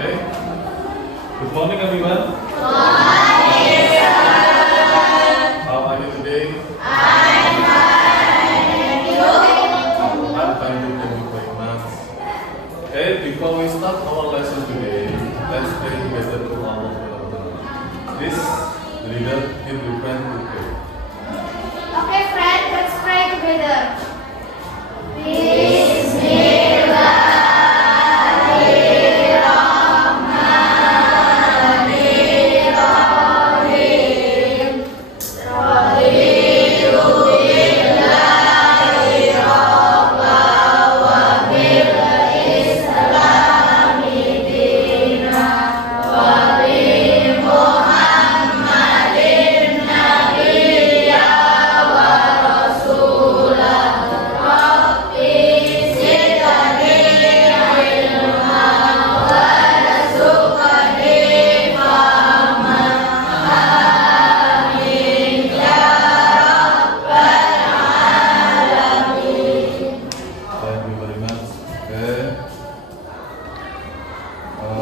Okay. Good morning, everyone. How are you today? I'm fine too, thank you very much. Okay, before we start our lesson today, let's pray together to our Lord. Please, the leader, give your friend to pray. Okay, friend, let's pray together.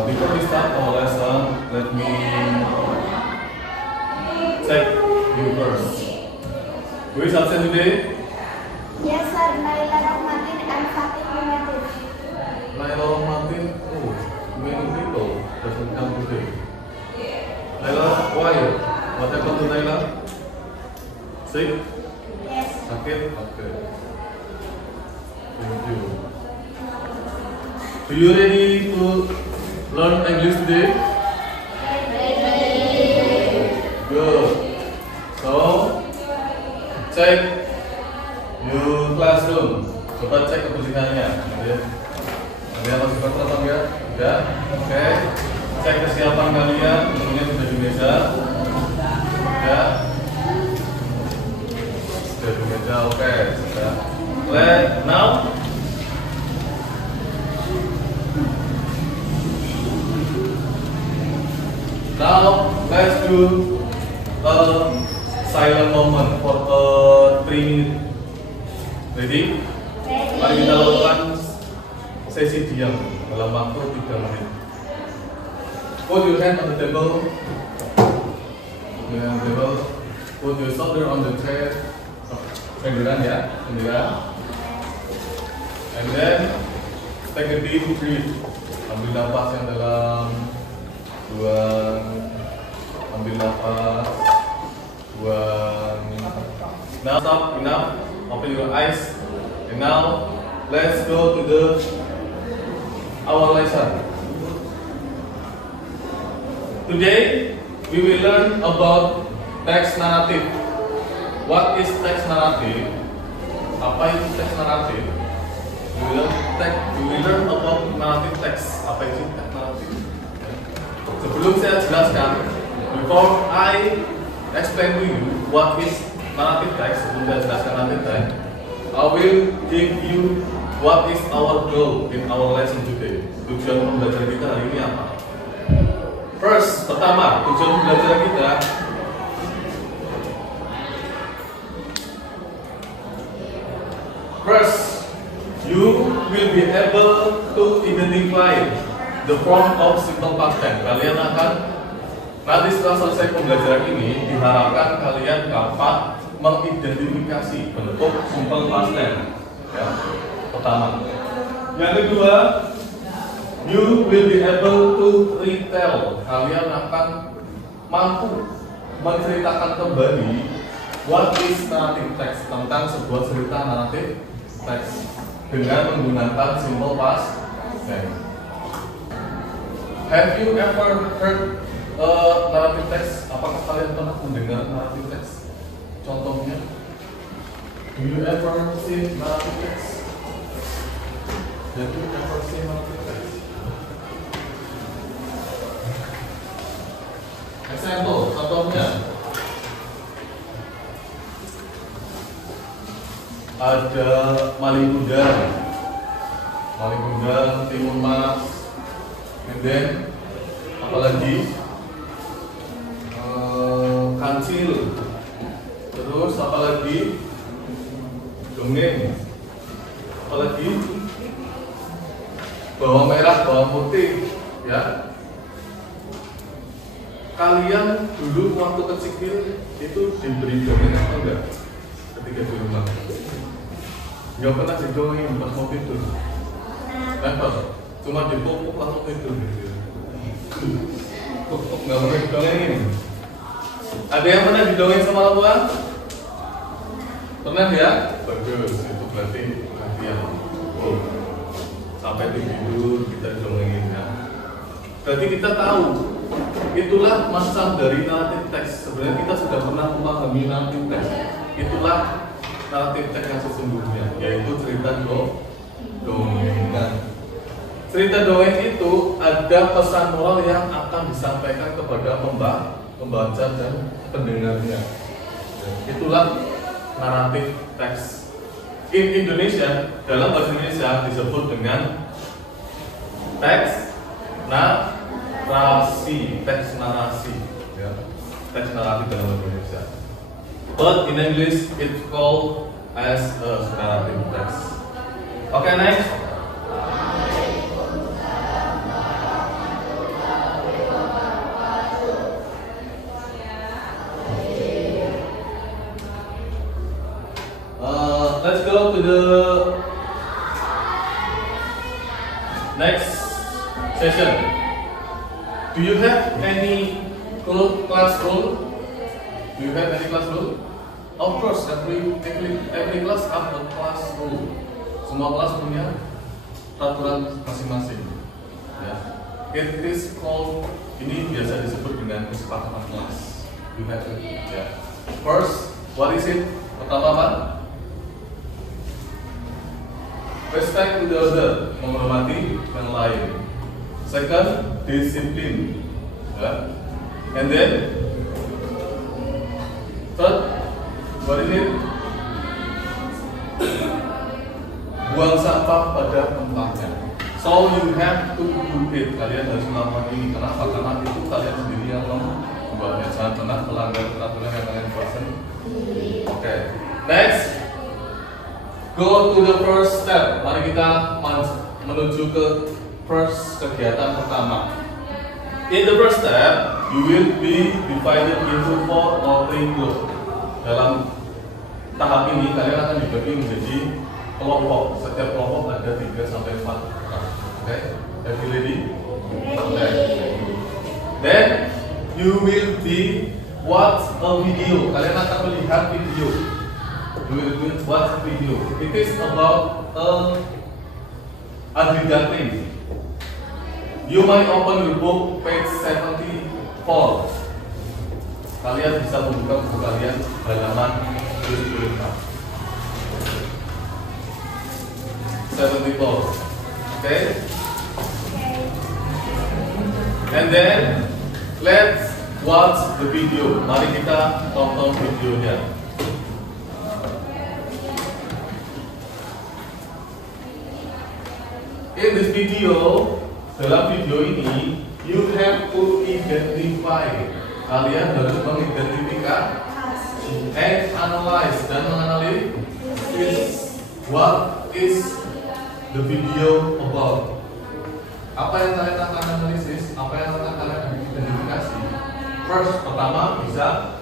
Before we start our lesson, let me check you first. Who is absent today? Yes, sir. Naila Rahmatin and Fatih Muhammad. Naila Rahmatin. Oh, many people doesn't come today. Naila, why? What happened to Naila? Sick? Yes. Sakit? Okay. Thank you. Are you ready to learn English today? Good. So, check your classroom. Coba cek kebersihannya. Ada yang masih kotor atau enggak? Enggak. Oke. Cek kesiapan kalian. Tentunya sudah di meja. Sudah. Sudah di meja. Oke. Sudah. Now. Now let's do a silent moment for 3 minutes. Ready? Mari kita lakukan sesi diam dalam waktu 3 menit. Put your hand on the table. Put your shoulder on the chair. Senderan ya, senderan. And then take a deep breath. Ambil nafas yang dalam. Buang, ambil nafas, buang. Now stop, enough. Open your eyes. And now let's go to our lesson. Today we will learn about text narrative. What is text narrative? Apa itu text narrative? We will learn about narrative text. Apa itu text narrative? Sebelum saya jelaskan, before I explain to you what is narrative text, sebelum saya jelaskan narrative text, I will give you what is our goal in our lesson today. Tujuan pembelajaran kita hari ini apa? First, pertama, tujuan pembelajaran kita first, you will be able to identify the form of simple past tense. Kalian akan nanti setelah selesai pembelajaran ini diharapkan kalian dapat mengidentifikasi bentuk simple past tense. Ya, pertama. Yang kedua, you will be able to retell. Kalian akan mampu menceritakan kembali what is narrative text, tentang sebuah cerita naratif teks dengan menggunakan simple past tense. Have you ever heard narrative text? Apakah kalian pernah mendengar narrative text? Contohnya, do you ever see narrative text? Have you ever see narrative text? Example, contohnya, ada maling kundang, timun mas. And then apalagi kancil, terus apalagi dongeng, apalagi bawang merah, bawang putih, ya. kalian dulu waktu kecil itu diberi dongeng atau enggak ketika di rumah? Nggak pernah didongeng pas mau tidur? Never, cuma dipupuk langsung tidur gitu. Pupuk nggak pernah didongengin. Ada yang pernah didongeng sama orang tua? Pernah ya? Bagus, itu berarti perhatian. Sampai tidur kita didongengin ya. Berarti kita tahu itulah masa dari naratif teks. Sebenarnya kita sudah pernah memahami naratif teks. Itulah naratif teks yang sesungguhnya, yaitu cerita dongeng. Cerita dongeng itu ada pesan moral yang akan disampaikan kepada pembaca dan pendengarnya. Itulah naratif teks. In Indonesia, dalam bahasa Indonesia disebut dengan teks narasi, teks narasi, ya. Teks narasi dalam bahasa Indonesia. But in English, it's called as a narrative text. Okay, next. Let's go to the next session. Do you have any class rule? Do you have any class rule? Of course, every class have a class rule. Semua kelas punya peraturan masing-masing. Ya. It is called, ini biasa disebut dengan kesepakatan kelas. You have it. Ya. First, what is it? Pertama apa? Respect to the other, menghormati yang lain. Second, disiplin. Ya. And then, third, what is it? Buang sampah pada tempatnya. So you have to do it. Kalian harus melakukan ini. Kenapa? Karena itu kalian sendiri yang membuatnya. Jangan pernah melanggar peraturan yang kalian buat sendiri. Oke. Next, go to the first step. Mari kita menuju ke first kegiatan pertama. In the first step, you will be divided into 4 or 3 groups. Dalam tahap ini kalian akan dibagi menjadi kelompok. Setiap kelompok ada 3 sampai 4 orang. Oke, have you ready? Okay. Then you will be watch a video. Kalian akan melihat video. You will watch video. It is about adrigating. You might open your book page 74. Kalian bisa membuka buku kalian halaman 74. Okay? And then let's watch the video. Mari kita tonton videonya. In this video, dalam video ini, you have to identify. Kalian harus mengidentifikasi, analyze dan menganalisis what is the video about. Apa yang kalian akan analisis, apa yang akan kalian identifikasi. First, pertama bisa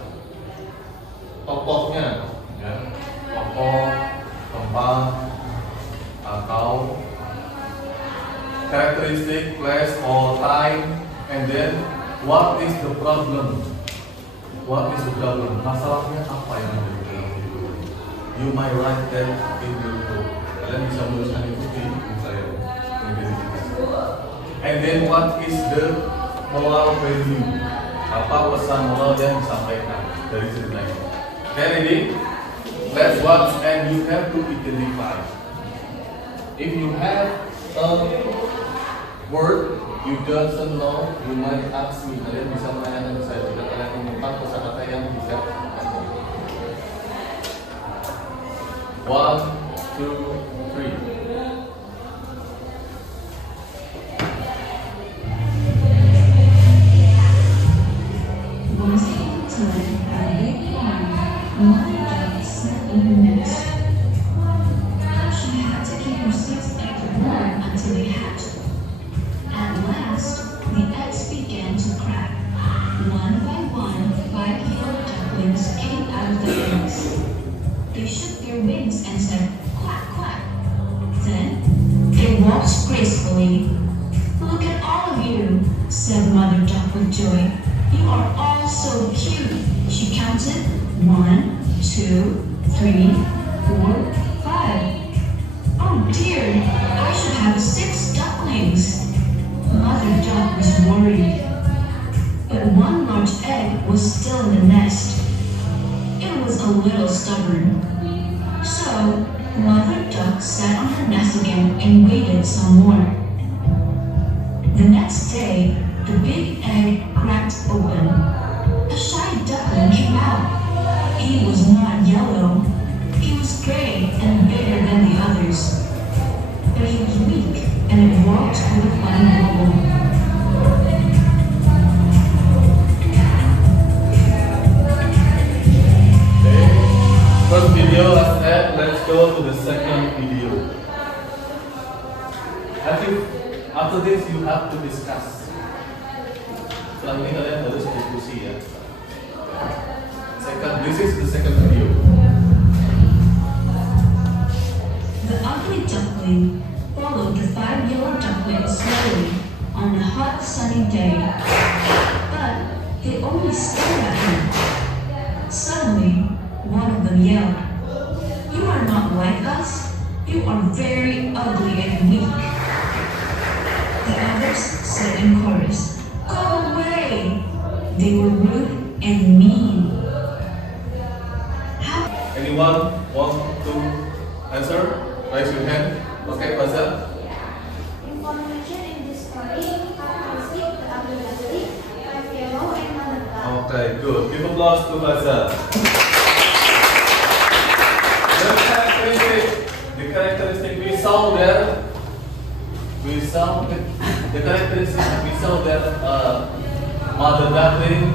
tokohnya, ya. Tokoh, tempat, atau characteristic, place or time, and then what is the problem? What is the problem? Masalahnya apa yang ada di dalam video? You might write that in your book. Kalian bisa menuliskan itu di buku saya. And then what is the moral value? Apa pesan moral yang disampaikan dari cerita ini? Okay, ready? Let's watch and you have to identify. If you have a word you doesn't know, you might ask me. Kalian bisa menanyakan ke saya jika kalian menemukan kosakata yang tidak ada. 1, 2, 3. She had to keep her 6 eggs warm until they hatched. At last, the eggs began to crack. One, said Mother Duck with joy. "You are all so cute." She counted 1, 2, 3, 4, 5. "Oh dear, I should have 6 ducklings." Mother Duck was worried. But one large egg was still in the nest. It was a little stubborn. So, Mother Duck sat on her nest again and waited some more. The next day, the big egg cracked open. A shy duckling came out. He was not yellow. He was gray and bigger than the others. But he was weak and it walked with a funny wobble. First video last ad, let's go to the second video. After this you have to discuss. Setelah ini kalian harus diskusi ya. This is the second video. The ugly duckling followed the 5 yellow ducklings slowly on a hot sunny day. But they only stared at him. Suddenly, one of them yelled, "You are not like us. You are very ugly and weak." The others said in chorus, "Go away!" They were rude and mean. Anyone want to answer? Raise your hand. Okay, Faza. Information in this story: characteristic, the ugly duckling, 5 yellow, and Mother Duck. Okay, good. Give applause to Faza. The characteristic we saw there. The characteristic we saw there. Mother duckling,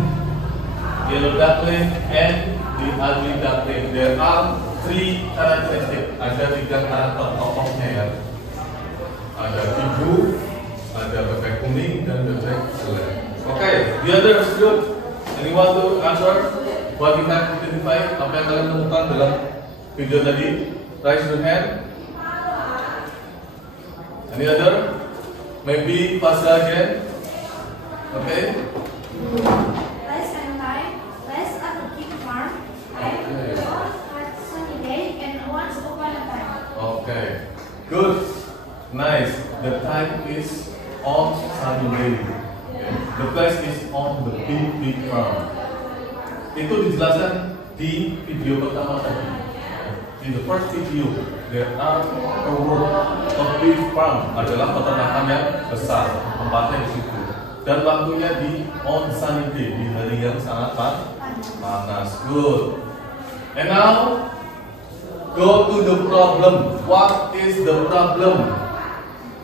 yellow duckling, and the ugly duckling. There are 3 characteristic. Ada 3 karakter tokohnya ya. Ada ibu, ada bebek kuning, dan bebek jelek. Okay, the others good. Anyone to answer? What you have identified? Apa yang kalian temukan dalam video tadi? Raise your hand. Any other? Maybe Fasa again. Okay. Less and time, less at the pig farm. Okay. One hot sunny day and once upon a time. Okay. Good. Nice. The time is on sunny day. Okay. The place is on the big farm. Itu dijelaskan di video pertama tadi. In the first video, there are a word of big farm adalah peternakan yang besar, tempatnya di situ. Dan waktunya di on sunny day, di hari yang sangat panas. Good. And now, go to the problem. What is the problem?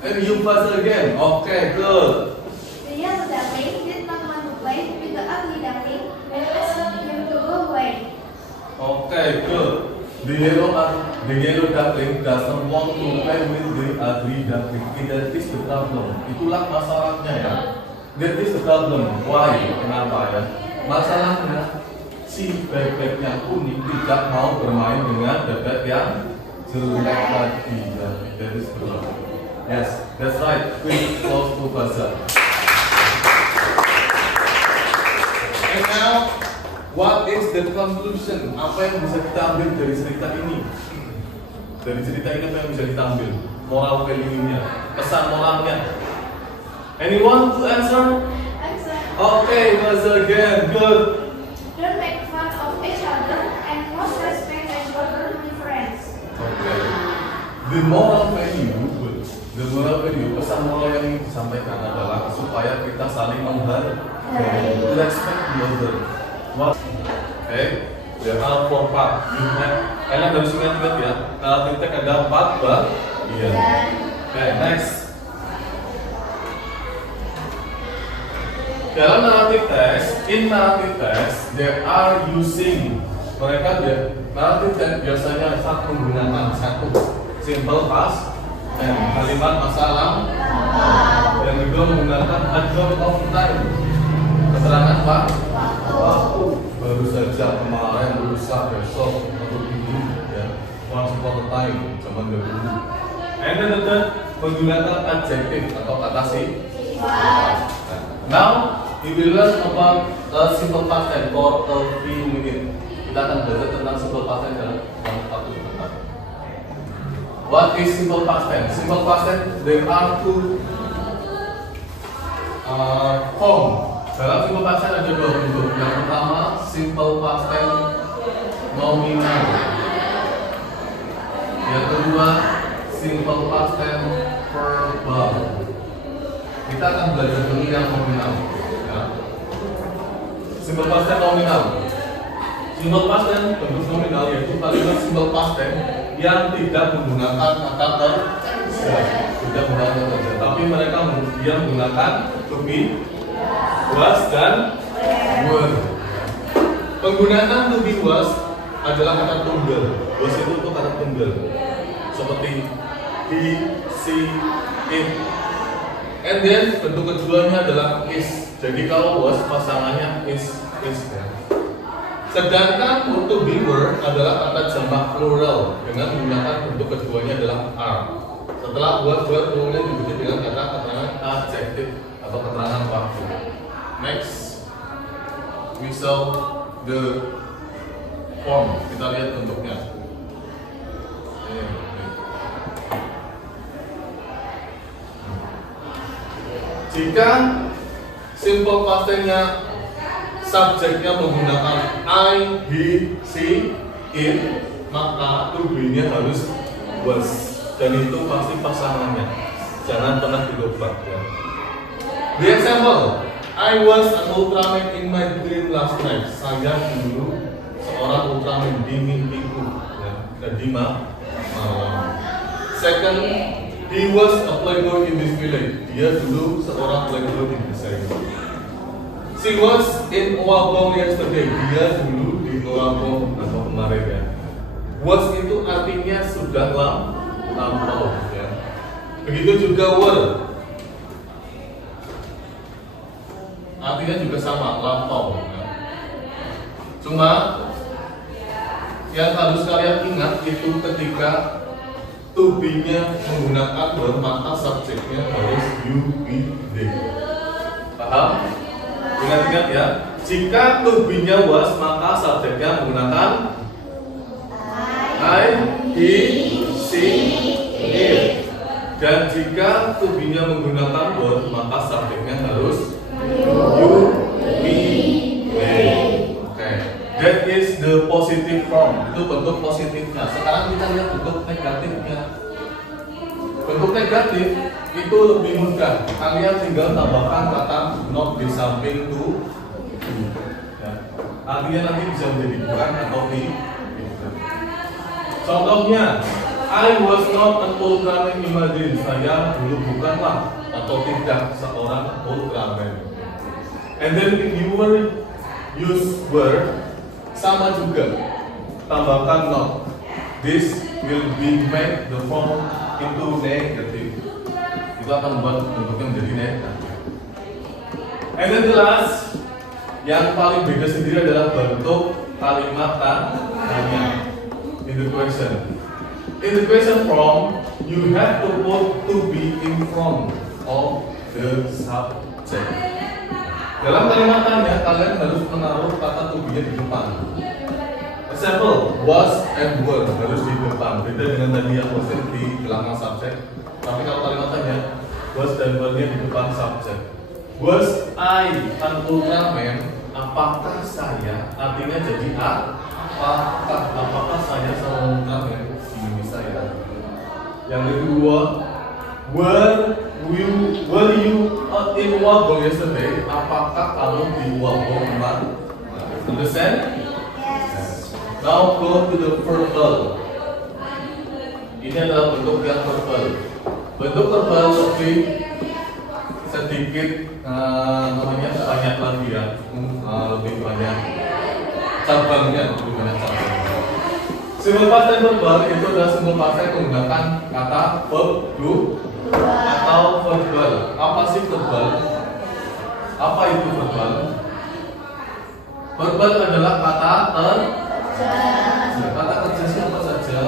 And you first again. Okay, good. The yellow duckling did not want to play with the ugly duckling and asked him to go away. Okay, good. The yellow duckling doesn't want to play with the ugly duckling. That is the problem. Itulah masalahnya ya. That is the problem. Why? Kenapa ya? Masalahnya si bebek yang kuning tidak mau bermain dengan bebek yang jelek tadi. That is the problem. Yes, that's right. Please close to Faza. And now, what is the conclusion? Apa yang bisa kita ambil dari cerita ini? Dari cerita ini apa yang bisa kita ambil? Moral value-nya, pesan moralnya. Anyone to answer? Okay, Faza again. Good. Don't make fun of each other and most respect each other, my friends. Okay. The moral value, pesan moral yang ingin disampaikan adalah supaya kita saling menghargai, respect the other. What? Okay, there are 4 parts. Kalian harus ingat ya. Kalau titik ada 4 bagian. Okay, next. Dalam narrative text, in narrative text, there are using. Narrative text biasanya menggunakan satu simple past dan kalimat masa lalu, dan juga menggunakan adverb of time, keterangan waktu, baru saja, kemarin, lusa, besok, atau ini, ya, once upon a time, zaman dahulu. And then menggunakan adjective atau kata Now we will learn about simple past tense for a few minutes. Kita akan belajar tentang simple past tense dalam waktu sebentar. What is simple past tense? Simple past tense, there are two form. Dalam simple past tense ada dua bentuk. Yang pertama simple past tense nominal. Yang kedua simple past tense verbal. Kita akan belajar dulu yang nominal. Ya. Simple past tense nominal. Simple past tense bentuk nominal yaitu kalimat simple past tense yang tidak menggunakan kata terja, tidak menggunakan terja, tapi mereka menggunakan to be, was dan were. Penggunaan to be was adalah kata tunggal. Was itu untuk kata tunggal, seperti he, she, it. And then bentuk keduanya adalah is. Jadi kalau was pasangannya is ya. Sedangkan untuk be were adalah kata jamak plural dengan menggunakan bentuk keduanya adalah are. Setelah was were kemudian diikuti dengan kata keterangan adjektif atau keterangan waktu. Next, we saw the form. Kita lihat bentuknya. Jika simple past tense-nya subjeknya menggunakan I, he, she, it, maka to be-nya harus was, dan itu pasti pasangannya. Jangan pernah dirubah ya. The example, I was an Ultraman in my dream last night. Saya dulu seorang Ultraman di mimpiku ya, di malam. Second, he was a playboy in this village. Dia dulu seorang playboy di desa ini. She was in Oabong yesterday. Dia dulu di Oabong atau kemarin ya. Was itu artinya sudah lampau ya. Begitu juga were. Artinya juga sama, lampau ya. Cuma yang harus kalian ingat itu ketika to be-nya menggunakan verb maka subjeknya harus you, be, they. Paham? Ingat-ingat ya, jika to be-nya was maka subjeknya menggunakan I, he, she, it. Dan jika to be-nya menggunakan were maka subjeknya harus you, be, they. Oke, that is the positive form. Itu bentuk positifnya. Sekarang kita lihat bentuk negatifnya. Bentuk negatif itu lebih mudah. Kalian tinggal tambahkan kata not di samping to ya. Artinya nanti bisa menjadi bukan atau di. Contohnya, I was not an Ultraman in my dream. Saya dulu bukanlah atau tidak seorang Ultraman. And then you were use were sama juga. Tambahkan not. This will be make the form into negative. Itu akan membuat bentuknya menjadi negatif. And then the last, yang paling beda sendiri adalah bentuk kalimat tanya. In the question. In the question form, you have to put to be in front of the subject. Dalam kalimat tanya, kalian harus menaruh kata to be-nya di depan. Example, was and were harus di depan. Beda dengan tadi yang was di belakang subjek. Tapi kalau kalimat tanya, was dan were-nya di depan subjek. Was I an Ultraman? Apakah saya? Artinya jadi apakah saya seorang Ultraman? Ini saya. Yang kedua, were you in Oabong yesterday? Apakah kamu di Oabong kemarin? Understand? Yes. Now go to the verbal. Ini adalah bentuk yang verbal. Bentuk verbal lebih sedikit namanya banyak lagi ya, lebih banyak cabangnya, lebih banyak cabang. Simple past tense verbal itu adalah simple past tense menggunakan kata verb do atau verbal. Apa sih verbal? Apa itu verbal? Verbal adalah kata kata kerja siapa saja,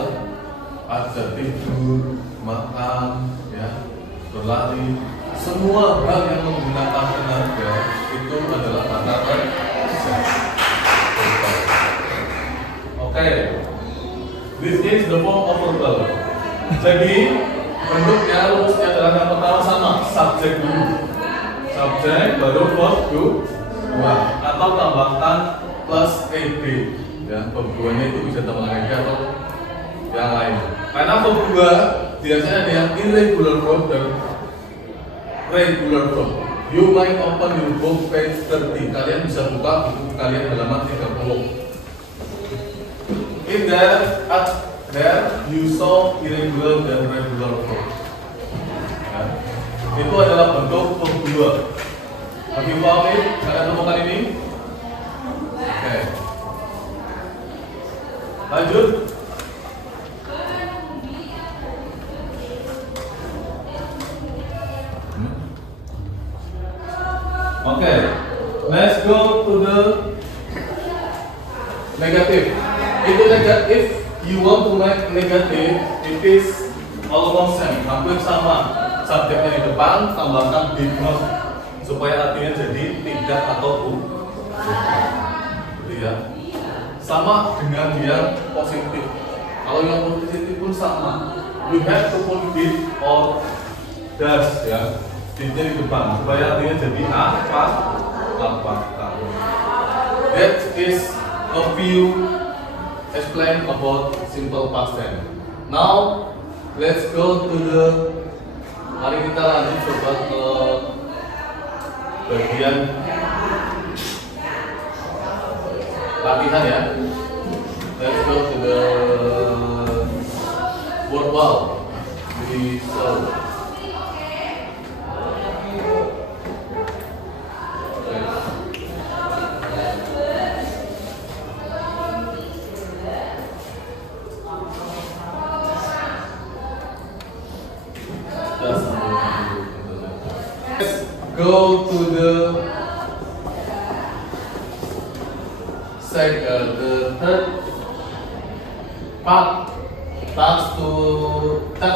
ada tidur, makan, ya, berlari, semua hal yang menggunakan tenaga itu adalah kata set. Oke, this is the form of verbal. Jadi bentuknya rumusnya adalah yang pertama sama, subjek dulu, subjek baru verb dua, atau tambahkan plus ed. Ya, verb 2-nya itu bisa tambahkan ed atau yang lain. Karena verb 2 biasanya ada yang irregular verb dan regular verb. You might open your book page 30. Kalian bisa buka buku kalian halaman 30. In there you saw irregular dan regular verb. Ya. Itu adalah bentuk verb 2. Have you found it? Kalian temukan ini? Oke. Lanjut. Okay, let's go to the negative. Itu negatif. If you want to make negative, it is almost same, hampir sama. Subjeknya di depan, tambahkan did not supaya artinya jadi tidak atau gitu ya. Sama dengan yang positif. Kalau yang positif pun sama. You have to put did or does ya. Didnya di depan supaya artinya jadi apakah. That is a few explain about simple past tense. Now let's go to the, mari kita lanjut coba ke bagian latihan ya. Let's go to the verbal result. Go to the third part, task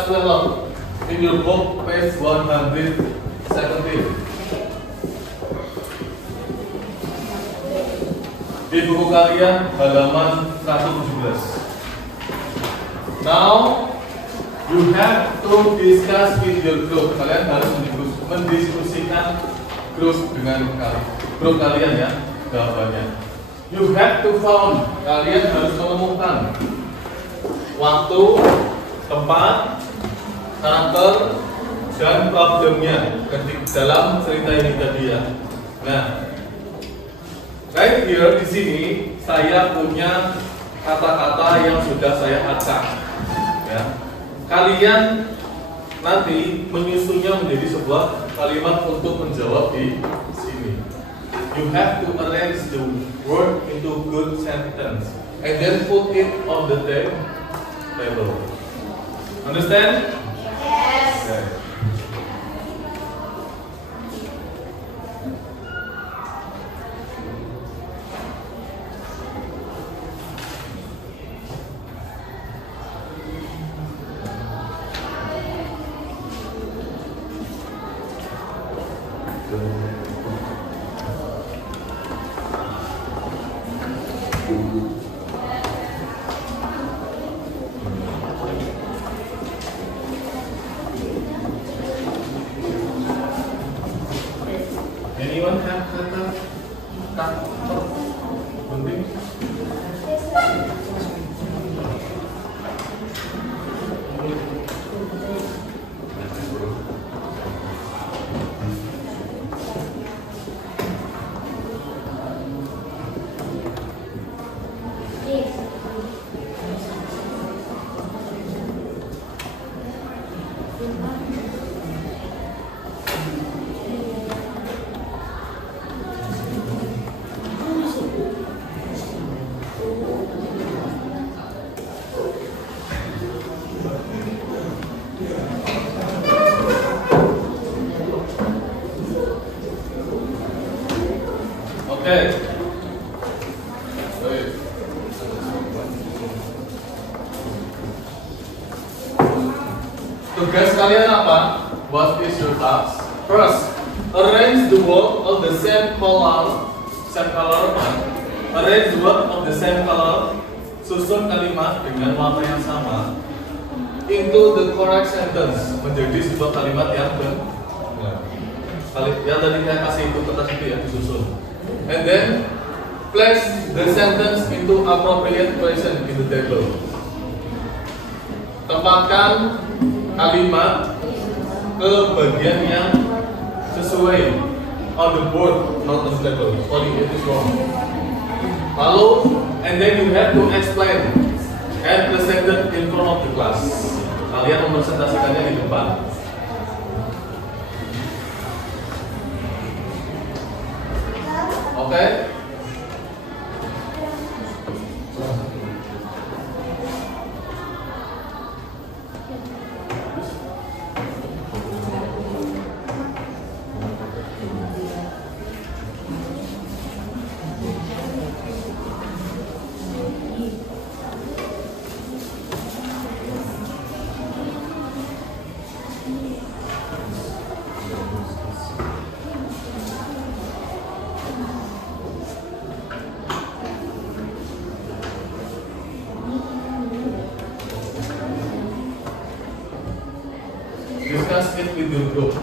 level in your book, page 117. Di buku kalian halaman 117. Now you have to discuss with your group. Kalian harus mendiskusikan grup dengan grup kalian ya, jawabannya. You have to found. Kalian harus menemukan waktu, tempat, karakter, dan problemnya dalam cerita ini tadi ya. Nah, right here di sini saya punya kata-kata yang sudah saya acak. Ya. Kalian nanti menyusunnya menjadi sebuah kalimat untuk menjawab di sini. You have to arrange the word into good sentence and then put it on the table. Understand? Yes. Okay. Anyone have kata penting? Okay. Tugas kalian apa? What is your task? First, arrange the word of the same color. Arrange the word of the same color. Susun kalimat dengan warna yang sama into the correct sentence, menjadi sebuah kalimat yang benar. Yang tadi saya kasih itu kertas itu ya, disusun. And then place the sentence into appropriate position in the table. Tempatkan kalimat ke bagian yang sesuai on the board, not on the table. Sorry, it is wrong. Lalu, and then you have to explain and present it in front of the class. Kalian mempresentasikannya di depan. Oke? Discuss it with your group.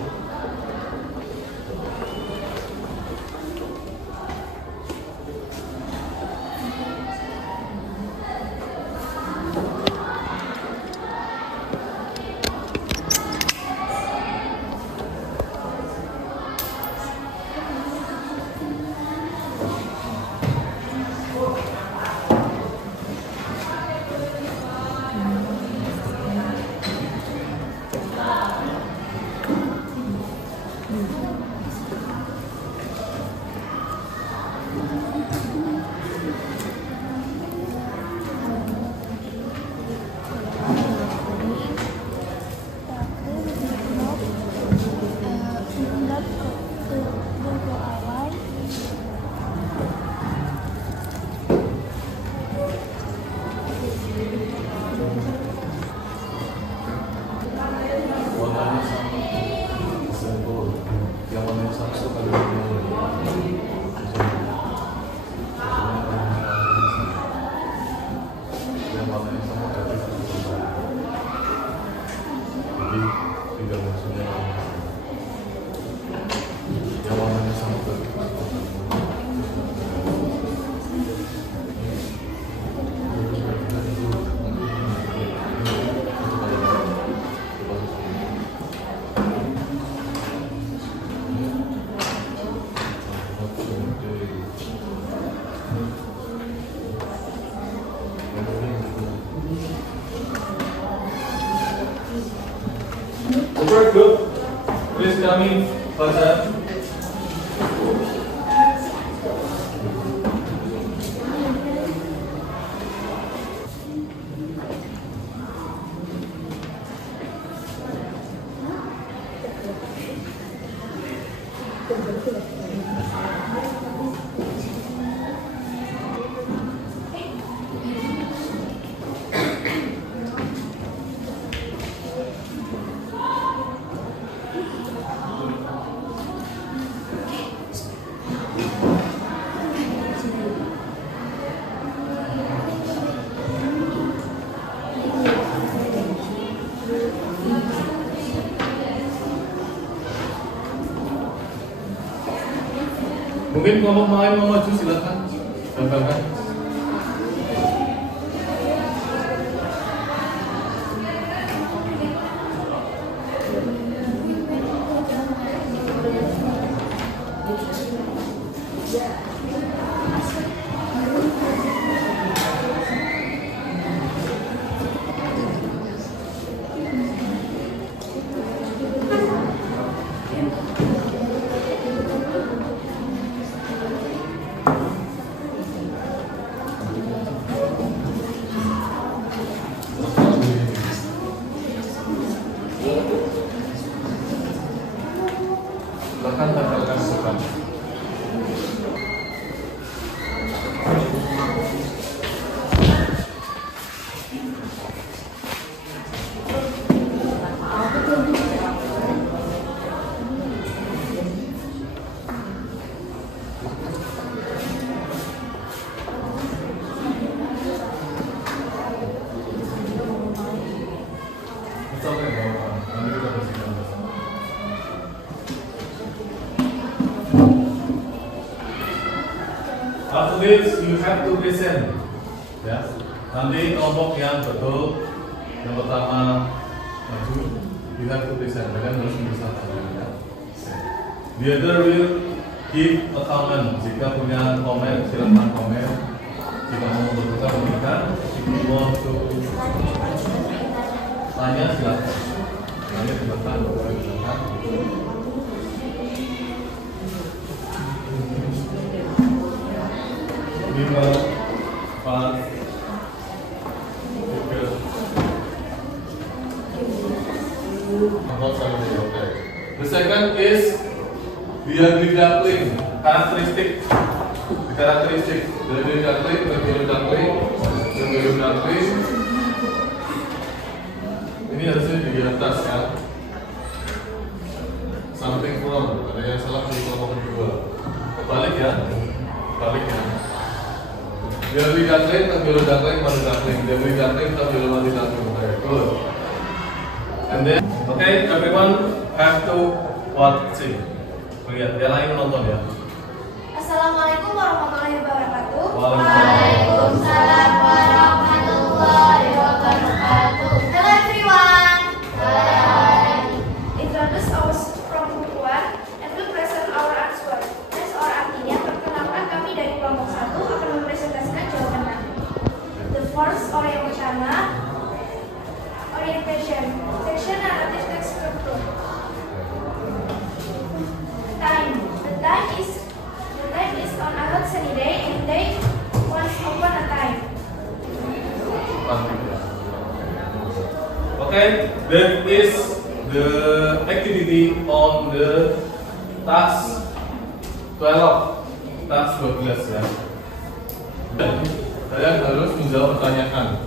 First group, please come in further. Mungkin kelompok lain mau maju, silakan. Gambarkan. After this, you have to present. Ya, nanti kelompok yang betul yang pertama maju, you have to present. Kalian harus menjelaskan. Ya. The other will give a comment. Jika punya komen, silakan komen. Jika mau berbuka berikan. If you want to tanya, silakan. Tanya silakan. Lima, 4, 3. The second is the ugly duckling. Karakteristik. The ugly duckling, the yellow duckling. Ini harusnya di atas ya. Something wrong. Ada yang salah di kelompok kedua. Balik ya. The ugly duckling, the yellow duckling, mother duckling. The ugly duckling, the yellow mother duckling. Very good. And then, okay, everyone have to watching. Lihat, yang lain menonton ya. Assalamualaikum warahmatullahi wabarakatuh. Waalaikumsalam warahmatullahi wabarakatuh. Hello everyone. Hi. Introduce ourselves from group 1 and will present our answer. That's or artinya perkenalkan kami dari kelompok 1 akan mempresentasikan jawaban kami. The first or yang pertama, orientation. Section narrative text structure. Time. The time is on a hot sunny day and day once upon a time. Okay, that is the activity on the task 12, task 12 ya. Kalian harus menjawab pertanyaan.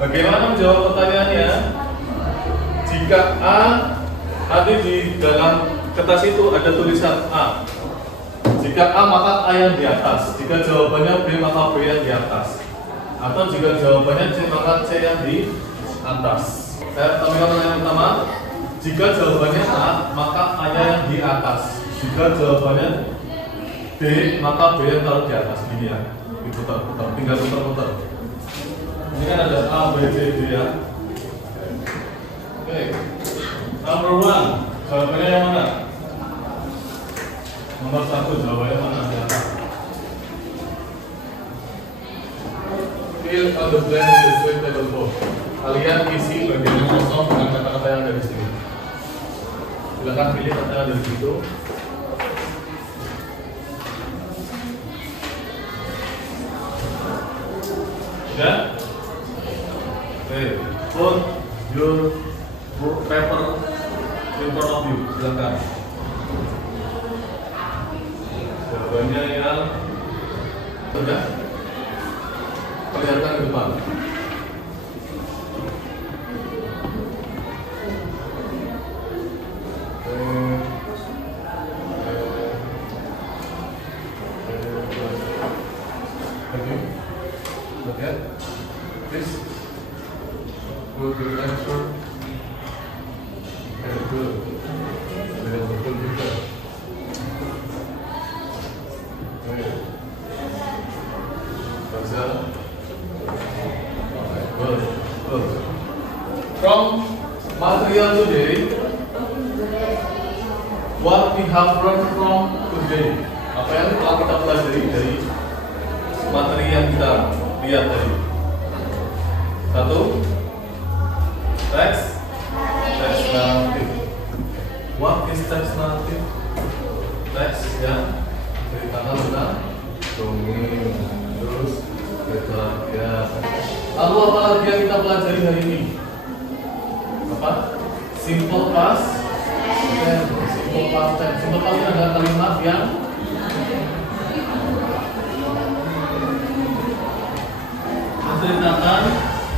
Bagaimana menjawab pertanyaannya? Jika A, nanti di dalam kertas itu ada tulisan A. Jika A maka A yang di atas. Jika jawabannya B maka B yang di atas. Atau jika jawabannya C maka C yang di atas. Saya tampilkan pertanyaan pertama. Jika jawabannya A maka A yang di atas. Jika jawabannya B maka B yang taruh di atas. Gini ya. Diputar-putar. Tinggal putar-putar. Ini kan ada A, B, C, D ya. Oke. Number 1. Jawabannya yang mana? Nomor 1 jawabannya mana? Fill out the blank in the suitable form. Kalian isi bagian yang kosong dengan kata-kata yang ada di sini. Silakan pilih kata yang ada di situ. Ya. Okay. Put your paper in front of you. Silakan. Jawabannya yang sudah perlihatkan ke depan. Look at this. Put your answer. Very good. Very good. From material today, what we have learned from today, apa yang telah kita pelajari dari materi yang kita lihat tadi. 1. Text narrative. What is text narrative? Text yang ceritakan tentang dongeng, terus ya. Lalu apa lagi yang kita pelajari hari ini? Apa? Simple past tense. Simple past tense. Simple past tense adalah kalimat yang menceritakan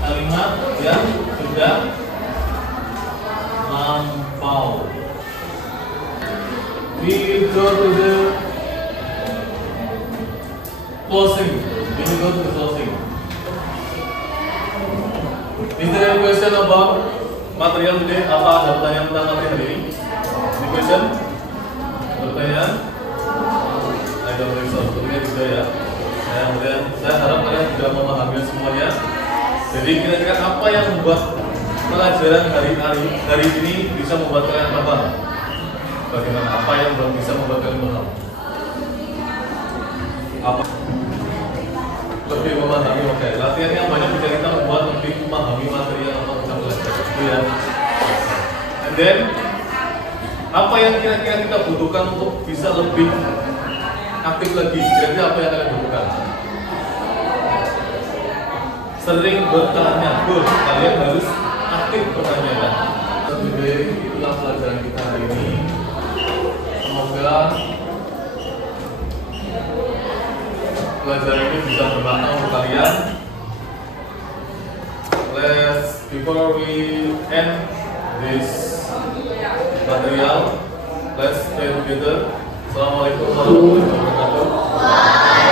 kalimat yang sudah lampau. We will go to the closing. We will go to the closing. Is there any question about material today? Apa ada pertanyaan tentang materi hari ini? Any question? Pertanyaan? Jadi kira-kira apa yang membuat pelajaran hari ini bisa membuat kalian paham? Bagaimana? Apa yang bisa membuat kalian paham? Apa? Lebih memahami, oke. Latihan yang banyak bisa kita membuat lebih memahami materi yang apa kita belajar. Itu ya. And then, apa yang kira-kira kita butuhkan untuk bisa lebih aktif lagi? Kira-kira apa yang kalian butuhkan? Sering bertanya, kalian harus aktif bertanya. Jadi itulah pelajaran kita hari ini. Semoga pelajaran ini bisa bermakna untuk kalian. Before we end this material, let's pray together. Assalamualaikum warahmatullahi wabarakatuh.